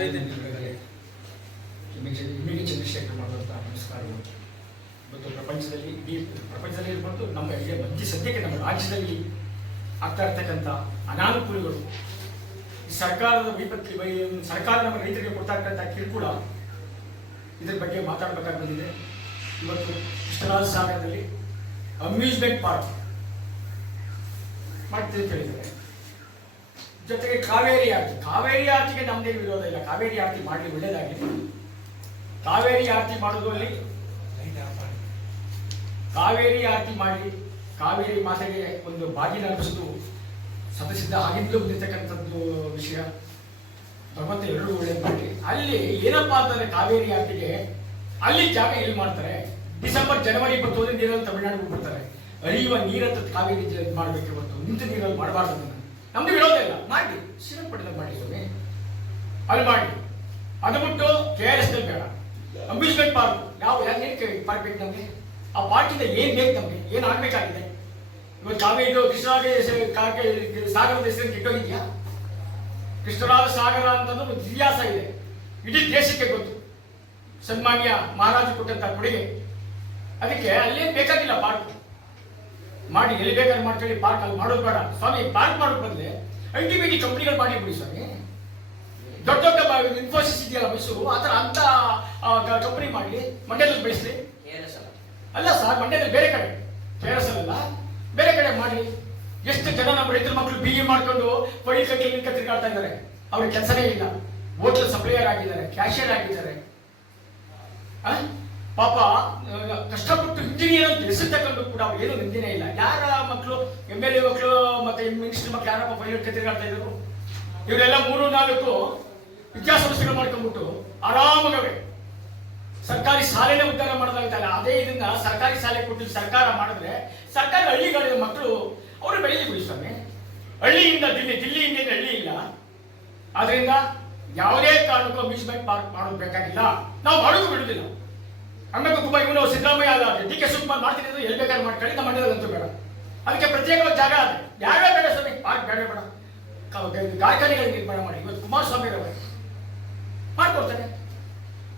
ಹದಿನೈದು ನಿಮಿಷಗಳಲ್ಲಿ ಇಮಿಡಿ ಚಂದ್ರಶೇಖರ್ ಮಾಡುವಂಥ ನಮಸ್ಕಾರಗಳು. ಮತ್ತು ಪ್ರಪಂಚದಲ್ಲಿ ಇಡೀ ಪ್ರಪಂಚದಲ್ಲಿ ಇರ್ಬೋದು ನಮ್ಮ ಇಡೀ ಮಧ್ಯ ಸದ್ಯಕ್ಕೆ ನಮ್ಮ ರಾಜ್ಯದಲ್ಲಿ ಆಗ್ತಾ ಇರ್ತಕ್ಕಂಥ ಅನಾನುಕೂಲಗಳು ಸರ್ಕಾರದ ವಿಪತ್ತಿ ಸರ್ಕಾರ ನಮ್ಮ ರೈತರಿಗೆ ಕೊಡ್ತಾ ಕಿರುಕುಳ, ಇದ್ರ ಬಗ್ಗೆ ಮಾತಾಡಬೇಕಾಗಿ ಬಂದಿದೆ ಇವತ್ತು ಕೃಷ್ಣರಾಜ ಸಾಗರದಲ್ಲಿ ಅಮ್ಯೂಸ್ಮೆಂಟ್ ಪಾರ್ಕ್ ಮಾಡ್ತೀವಿ ಅಂತ ಹೇಳಿದ್ದಾರೆ. ಜೊತೆಗೆ ಕಾವೇರಿ ಆರತಿ. ಕಾವೇರಿ ಆರತಿಗೆ ನಮ್ದೇನು ವಿರೋಧ ಇಲ್ಲ. ಕಾವೇರಿ ಆರತಿ ಮಾಡಲಿ ಒಳ್ಳೇದಾಗಿದೆ ಕಾವೇರಿ ಆರತಿ ಮಾಡೋದ್ರಲ್ಲಿ ಕಾವೇರಿ ಆರತಿ ಮಾಡಿ ಕಾವೇರಿ ಮಾತೆಗೆ ಒಂದು ಬಾಗಿನ ಅರ್ಪಿಸೋದು ಸದಸಿದ್ಧ ಆಗಿಂದಲೂ ಬಂದಿರತಕ್ಕಂಥದ್ದು ವಿಷಯ. ಭಗವಂತ ಎರಡೂ ಒಳ್ಳೇದು ಮಾಡಿ ಅಲ್ಲಿ ಏನಪ್ಪಾ ಅಂತಂದ್ರೆ ಕಾವೇರಿ ಆರತಿಗೆ ಅಲ್ಲಿ ಜಾಗ ಎಲ್ಲಿ ಮಾಡ್ತಾರೆ? ಡಿಸೆಂಬರ್, ಜನವರಿ ಇಪ್ಪತ್ತೊಂದನೇ ನೀರಲ್ಲಿ ತಮಿಳುನಾಡಿಗೆ ಬಿಡ್ತಾರೆ ಅರಿಯುವ ನೀರಂತ ಕಾವೇರಿ ಮಾಡಬೇಕೆ ಹೊರತು ನಿಂತ ನೀರಲ್ಲಿ ಮಾಡಬಾರ್ದು ನಮ್ದು ವಿರೋಧ ಇಲ್ಲ. ಮಾಡಿ ಶ್ರೀರಂಗಪಟ್ಟಣ ಮಾಡಿ ಸ್ವಾಮಿ. ಅಲ್ಲಿ ಮಾಡಿ. ಅದು ಬಿಟ್ಟು ಕೆ ಆರ್ ಎಸ್ ಬೇಡ. Amusement park. ನಾವು ಯಾಕೆ ಪಾರ್ಕ್ ಬೇಕು ನಮಗೆ? ಆ ಪಾರ್ಕಿಂದ ಏನ್ ಬೇಕು ನಮಗೆ? ಏನು ಆಗಬೇಕಾಗಿದೆ? ಇವತ್ತು ಕಾವೇರಿ ಕೃಷ್ಣರಾಜ ಸಾಗರದ ಹೆಸರು ಕೆಟ್ಟೋಗಿದ್ಯಾ ಕೃಷ್ಣರಾಜ ಸಾಗರ ಅಂತಂದ್ರೆ ಒಂದು ಇತಿಹಾಸ ಇದೆ. ಇಡೀ ದೇಶಕ್ಕೆ ಗೊತ್ತು. ಸನ್ಮಾನ್ಯ ಮಹಾರಾಜ ಕೊಟ್ಟಂತ ಕೊಡುಗೆ. ಅದಕ್ಕೆ ಅಲ್ಲೇನು ಬೇಕಾಗಿಲ್ಲ ಪಾರ್ಕ್. ಮಾಡಿ ಎಲ್ಲಿ ಬೇಕಾದ್ರೆ ಮಾಡ್ಕೊಳ್ಳಿ ಪಾರ್ಕ್ ಅಲ್ಲಿ ಮಾಡೋದು ಬೇಡ. ಸ್ವಾಮಿ ಪಾರ್ಕ್ ಮಾಡೋದು ಬದಲೆ ಐ ಟಿ ಬಿ ಟಿ ಕಂಪ್ನಿಗಳು ಮಾಡಿ ಬಿಡಿ ಸ್ವಾಮಿ. ದೊಡ್ಡ ದೊಡ್ಡ ಇನ್ಫೋಸಿಸ್ ಇದೆಯಲ್ಲ ಮೈಸೂರು, ಆ ಥರ ಅಂತ ಕಂಪ್ನಿ ಮಾಡಲಿ ಮಂಡ್ಯದಲ್ಲಿ ಬೆಳೆಸಲಿ. ಅಲ್ಲ ಸರ್, ಮಂಡ್ಯದಲ್ಲಿ ಬೇರೆ ಕಡೆ ಅಲ್ಲ ಬೇರೆ ಕಡೆ ಮಾಡಿ. ಎಷ್ಟು ಜನ ನಮ್ಮ ರೈತರ ಮಕ್ಕಳು ಬಿ ಇ ಮಾಡ್ಕೊಂಡು ಪಡಿ ಕಟ್ಟಿ ತಿರುಗಾಡ್ತಾ ಇದ್ದಾರೆ. ಅವ್ರಿಗೆ ಕೆಲಸನೇ ಇಲ್ಲ. ಹೋಟ್ಲ್ ಸಪ್ಲೈಯರ್ ಆಗಿದ್ದಾರೆ ಕ್ಯಾಶಿಯರ್ ಆಗಿದ್ದಾರೆ? ಪಾಪ ಕಷ್ಟಪಟ್ಟು ಇಂಜಿನಿಯರ್ ಅಂತ ಹೆಸರು ಕೂಡ ಏನು ನಿಂದಿನೇ ಇಲ್ಲ. ಯಾರ ಮಕ್ಕಳು ಎಂ ಎಲ್ ಎ ಮಕ್ಕಳು ಮತ್ತೆ ಮಿನಿಸ್ಟರ್ ಮಕ್ಕಳು ಯಾರಪ್ಪ ಪೈಲಟ್ ತಿರುಗಾಡ್ತಾ ಇದ್ರು? ಇವರೆಲ್ಲ ಮೂರು, ನಾಲ್ಕು ವಿದ್ಯಾಸಂಸ್ಥೆಗಳು ಮಾಡ್ಕೊಂಡ್ಬಿಟ್ಟು ಆರಾಮಾಗವೆ. ಸರ್ಕಾರಿ ಶಾಲೆನೇ ಉದ್ಧಾರ ಮಾಡೋದಾಗ್ತಲ್ಲ ಅದೇ ಇದನ್ನ ಸರ್ಕಾರಿ ಶಾಲೆ ಕೊಟ್ಟು ಸರ್ಕಾರ ಮಾಡಿದ್ರೆ ಸರ್ಕಾರಿ ಹಳ್ಳಿಗಳ ಮಕ್ಕಳು ಅವರು ಬೆಳೀಲಿ ಸ್ವಾಮಿ. ಹಳ್ಳಿಯಿಂದ ದಿಲ್ಲಿ, ದಿಲ್ಲಿಯಿಂದ ಹಳ್ಳಿ ಇಲ್ಲ. ಆದ್ರಿಂದ ಯಾವುದೇ ಕಾರಣಕ್ಕೂ ಅಮ್ಯೂಸ್ಮೆಂಟ್ ಪಾರ್ಕ್ ಮಾಡೋದು ಬೇಕಾಗಿಲ್ಲ. ನಾವು ಮಾಡೋದು ಬಿಡುದಿಲ್ಲ ಹಂಗಾಗಿ ತುಂಬಾ ಇವನು ಸಿದ್ದರಾಮಯ್ಯ ಡಿ ಕೆ ಶಿವಕುಮಾರ್ ಮಾಡ್ತೀನಿ ಅಂದ್ರೆ ಎಲ್ಲಿ ಬೇಕಾದ್ರೆ ಮಾಡಿ. ನಮ್ಮ ಮಂಡ್ಯದಲ್ಲಂತೂ ಬೇಡ. ಅದಕ್ಕೆ ಪ್ರತ್ಯೇಕವಾದ ಜಾಗ ಯಾರೇ ಬೇಡ ಸ್ವಾಮಿ? ಪಾರ್ಕ್ ಬೇಡ ಬೇಡ. ಕಾರ್ಖಾನೆಗಳಿಗೆ ನಿರ್ಮಾಣ ಮಾಡಿ. ಇವತ್ತು ಕುಮಾರಸ್ವಾಮಿ ಅವರು ಮಾಡ್ಕೊಡ್ತಾನೆ.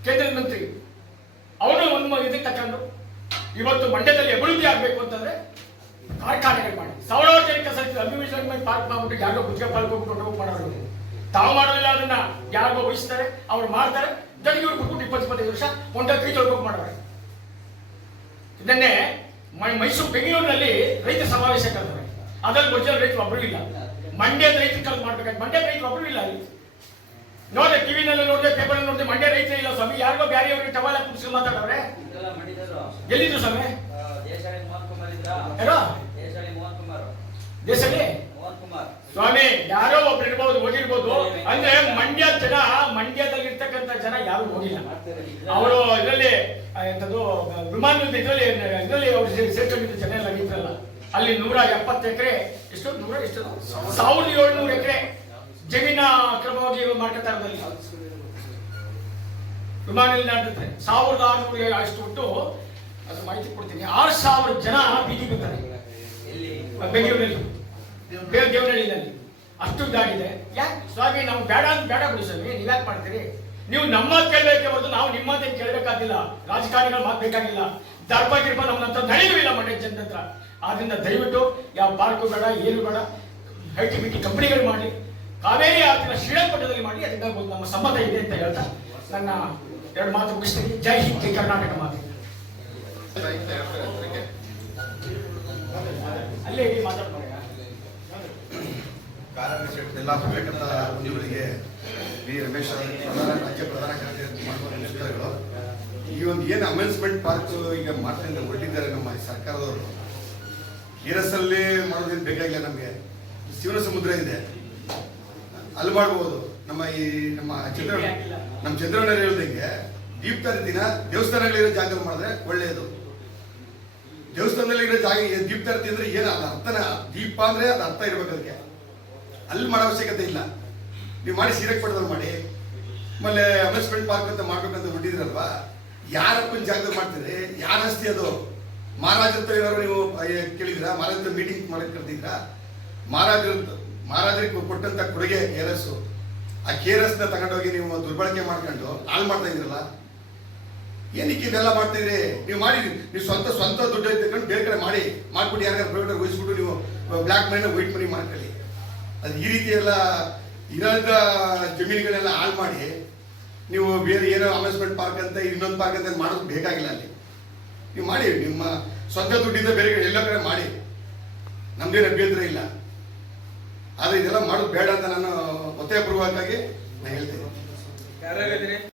ಕೇಂದ್ರ ಮಂತ್ರಿ. ಅವನು ಒಂದು ಇದಕ್ಕೆ ತಕೊಂಡು ಇವತ್ತು ಮಂಡ್ಯದಲ್ಲಿ ಅಭಿವೃದ್ಧಿ ಆಗಬೇಕು ಅಂತಂದ್ರೆ ಕಾರ್ಖಾನೆಗಳು ಮಾಡಿ. ಸಾವಿರಾರು ಜನಕ್ಕೆ ಸಹಿತ ಅಭಿವೃದ್ಧಿ ಪಾರ್ಕ್ ಮಾಡ್ಬಿಟ್ಟು ಯಾರಿಗೋ ಗುತ್ತಿಗೆ ಪಾರ್ಕ್ ಹೋಗ್ಬಿಟ್ಟು ಹೋಗಿ ಮಾಡೋರು. ತಾವು ಮಾಡೋದಿಲ್ಲ ಅದನ್ನ ಯಾರಿಗೋ ವಹಿಸ್ತಾರೆ, ಅವ್ರು ಮಾಡ್ತಾರೆ. ಜೊತೆಗೆ ಇವ್ರು ಬಿಟ್ಬಿಟ್ಟು ಇಪ್ಪತ್ತು ಇಪ್ಪತ್ತೈದು ವರ್ಷ ಒಂದೇ ಕೈ ತೊಳ್ಕೊಂಡು ಮಾಡೋರು ಇದನ್ನೇ ಮೈ- ಮೈಸೂರು ಬೆಂಗಳೂರಿನಲ್ಲಿ ರೈತ ಸಮಾವೇಶ ಕರೆದವ್ರೆ ಅದ್ರಲ್ಲಿ ಗೊಜ್ಜಲ್ ರೈತರು ಒಬ್ಬರು ಇಲ್ಲ. ಮಂಡ್ಯದ ರೈತರು ಕಲ್ ಮಾಡ್ಬೇಕಾಗಿ ಮಂಡ್ಯದ ರೈತರು ಒಬ್ಬರು ಇಲ್ಲ ಅಲ್ಲಿ. ಟಿವಿ ಟಿವಿನಲ್ಲಿ ನೋಡಿದೆ ಪೇಪರ್ ನೋಡಿದೆ ಮಂಡ್ಯ ರೈತ ಇಲ್ಲ ಸ್ವಾಮಿ. ಯಾರಿಗೋ ಬ್ಯಾರಿ ಅವ್ರಿಗೆ ಟವಾಲ ಕುಡಿಸಿ ಮಾತಾಡವ್ರೆ? ಎಲ್ಲಿದ್ರು ಸ್ವಾಮಿ? ದೇಶಾಳಿ ಮೋಹನ್ ಕುಮಾರ್ ಇದ್ರ ಯಾರೋ ದೇಶಾಳಿ ಮೋಹನ್ ಕುಮಾರ್ ದೇಶದಲ್ಲಿ ಮೋಹನ್ ಕುಮಾರ್ ಸ್ವಾಮಿ ಯಾರೋ ಒಬ್ರು ಇರ್ಬೋದು ಹೋಗಿರ್ಬೋದು ಅಂದ್ರೆ ಮಂಡ್ಯ ಜನ ಮಂಡ್ಯದಲ್ಲಿ ಇರ್ತಕ್ಕಂಥ ಜನ ಯಾರು ಹೋಗಿಲ್ಲ ಅವರು ಇದರಲ್ಲಿ ಎಂಥದ್ದು ವಿಮಾನ ವಿಮಾನದ ಇದರಲ್ಲಿ ಇದರಲ್ಲಿ ಅವರು ಸೇರ್ಕೊಂಡಿದ್ದ ಜನ ಎಲ್ಲ ಇದ್ರಲ್ಲ. ಅಲ್ಲಿ ನೂರ ಎಪ್ಪತ್ತು ಎಕರೆ ಎಷ್ಟು? ನೂರ ಎಷ್ಟು? ಸಾವಿರದ ಏಳ್ನೂರು ಎಕರೆ ಜಮೀನ ಅಕ್ರಮವಾಗಿ ಮಾಡಿರ್ತಾರದಲ್ಲಿ ವಿಮಾನ ನಿಲ್ದಾಣದ ಸಾವಿರದ ಆರುನೂರು ಅಷ್ಟು ಒಟ್ಟು ಅದು ಮಾಹಿತಿ ಕೊಡ್ತೀನಿ. ಆರು ಸಾವಿರ ಜನ ಬೀದಿ ಬರ್ತಾರೆ ಬೆಂಗಳೂರಿನಲ್ಲಿ. ದೇವನಹಳ್ಳಿನಲ್ಲಿ ಅಷ್ಟು ಇದಾಗಿದೆ. ಯಾಕೆ? ಸ್ವಾಮಿ ನಾವು ಬೇಡ ಅಂತ ಬೇಡ ಬಿಡಿ ಸ್ವಾಮಿ. ನೀವು ಮಾಡ್ತೀರಿ? ನೀವು ನಮ್ಮ ಕೇಳಬೇಕೆ ಹೊರತು ನಾವು ನಿಮ್ಮ ಮಾತೇನು ಕೇಳಬೇಕಾಗಿಲ್ಲ. ರಾಜಕಾರಣಿಗಳು ಮಾಡಬೇಕಾಗಿಲ್ಲ ದರ್ಬ ನಮ್ಮಂತ ನಮ್ಮ ಹತ್ರ ನಡೆಯೂ ಇಲ್ಲ ಮಂಡ್ಯ ಜನರ ಹತ್ರ ಆದ್ರಿಂದ ದಯವಿಟ್ಟು ಯಾವ ಪಾರ್ಕು ಬೇಡ, ಏನು ಬೇಡ ಐ ಟಿ ಬಿ ಟಿ ಕಂಪನಿಗಳು ಮಾಡಿ ಕಾವೇರಿ ಆರ್ತಿನ ಶ್ರೀರಂಗಪಟ್ಟಣದಲ್ಲಿ ಮಾಡಿ ಅದರಿಂದ ನಮ್ಮ ಸಮ್ಮತ ಇದೆ ಅಂತ ಹೇಳ್ತಾ ನನ್ನ ಎರಡು ಮಾತು ಮುಗಿಸ್ತೀನಿ. ಜೈ ಹಿಂದ್ ಕರ್ನಾಟಕ ಮಾತು. ಅಲ್ಲೇ ಮಾತಾಡ್ತಾರೆ ಬಿ ರಮೇಶ್ ಪ್ರಧಾನ ರಾಜ್ಯ ಪ್ರಧಾನ ಕಾರ್ಯದರ್ಶಿ ಈ ಒಂದು ಏನು ಅಮ್ಯೂಸ್ಮೆಂಟ್ ಪಾರ್ಕ್ ಈಗ ಮಾಡ್ತಾ ಹೊರಟಿದ್ದಾರೆ ನಮ್ಮ ಸರ್ಕಾರದವರು. ನೀರಸಲ್ಲಿ ಮಾಡೋದೇನು ಬೇಕಾಗಿಲ್ಲ ನಮಗೆ. ಶಿವನ ಸಮುದ್ರ ಇದೆ. ಅಲ್ಲಿ ಮಾಡ್ಬೋದು. ನಮ್ಮ ಈ ನಮ್ಮ ಚಂದ್ರ ನಮ್ಮ ಚಂದ್ರಣ್ಣ ಹೇಳ್ದಂಗೆ ದೀಪ್ತಾದ ದಿನ ದೇವಸ್ಥಾನಗಳಿರೋ ಜಾಗ ಮಾಡಿದ್ರೆ ಒಳ್ಳೆಯದು ದೇವಸ್ಥಾನದಲ್ಲಿ ಇರೋ ಜಾಗ ದೀಪ್ತಾರ್ಥಿ ಅಂದ್ರೆ ಏನು ಅದು ಅರ್ಥನ ದೀಪ ಅಂದ್ರೆ ಅದು ಅರ್ಥ ಇರ್ಬೇಕು ಅದಕ್ಕೆ. ಅಲ್ಲಿ ಮಾಡೋ ಅವಶ್ಯಕತೆ ಇಲ್ಲ. ನೀವು ಮಾಡಿ ಶ್ರೀರಂಗಪಟ್ಟಣದಲ್ಲಿ ಮಾಡಿ. ಆಮೇಲೆ ಅಮ್ಯೂಸ್ಮೆಂಟ್ ಪಾರ್ಕ್ ಅಂತ ಮಾಡ್ಬೇಕಂತ ಹೊಟ್ಟಿದ್ರಲ್ವಾ ಯಾರಪ್ಪನ ಜಾಗದ ಮಾಡ್ತೀರಿ? ಯಾರ ಹಸ್ತಿ ಅದು? ಮಹಾರಾಜ ಹತ್ರ ಏನಾದ್ರು ನೀವು ಕೇಳಿದ್ರಾ ಮಹಾರಾಜ ಮೀಟಿಂಗ್ ಮಾಡಕ್ಕೆ ಕರೆದಿದ್ರಾ ಮಹಾರಾಜರ ಮಹಾರಾಜರಿಗೆ ಕೊಟ್ಟಂತ ಕೊಡುಗೆ ಎರಸು ಆ ಕೆ ಆರ್ ಎಸ್ನ ತಗೊಂಡೋಗಿ ನೀವು ದುರ್ಬಳಕೆ ಮಾಡ್ಕೊಂಡು ಹಾಳು ಮಾಡ್ತಾ ಇದ್ರಲ್ಲ ಏನಕ್ಕೆ ಇದೆಲ್ಲ ಮಾಡ್ತಿದ್ರಿ ನೀವು ಮಾಡಿ, ನೀವು ಸ್ವಂತ ಸ್ವಂತ ದುಡ್ಡು ತಗೊಂಡು ಬೇರೆ ಕಡೆ ಮಾಡಿ. ಮಾಡ್ಬಿಟ್ಟು ಯಾರು ಪ್ರೈವೇಟ್ ವಹಿಸ್ಬಿಟ್ಟು ನೀವು ಬ್ಲ್ಯಾಕ್ ಮನಿ ವೈಟ್ ಮನಿ ಮಾಡ್ಕೊಳ್ಳಿ. ಅದು ಈ ರೀತಿ ಎಲ್ಲ ಇರೋದ ಜಮೀನುಗಳೆಲ್ಲ ಹಾಳು ಮಾಡಿ ನೀವು ಬೇರೆ ಏನೋ ಅಮ್ಯೂಸ್ಮೆಂಟ್ ಪಾರ್ಕ್ ಅಂತ ಇನ್ನೊಂದು ಪಾರ್ಕ್ ಅಂತ ಮಾಡೋದು ಬೇಕಾಗಿಲ್ಲ ಅಲ್ಲಿ. ನೀವು ಮಾಡಿ, ನಿಮ್ಮ ಸ್ವಂತ ದುಡ್ಡಿಂದ ಬೇರೆ ಕಡೆ, ಎಲ್ಲ ಕಡೆ ಮಾಡಿ. ನಮ್ದೇನು ಅಭ್ಯಂತರ ಇಲ್ಲ. ಆದರೆ ಇದೆಲ್ಲ ಮಾಡೋದು ಬೇಡ ಅಂತ ನಾನು ಒತ್ತಾಯಪೂರ್ವಕವಾಗಿ ನಾನು ಹೇಳ್ತೇನೆ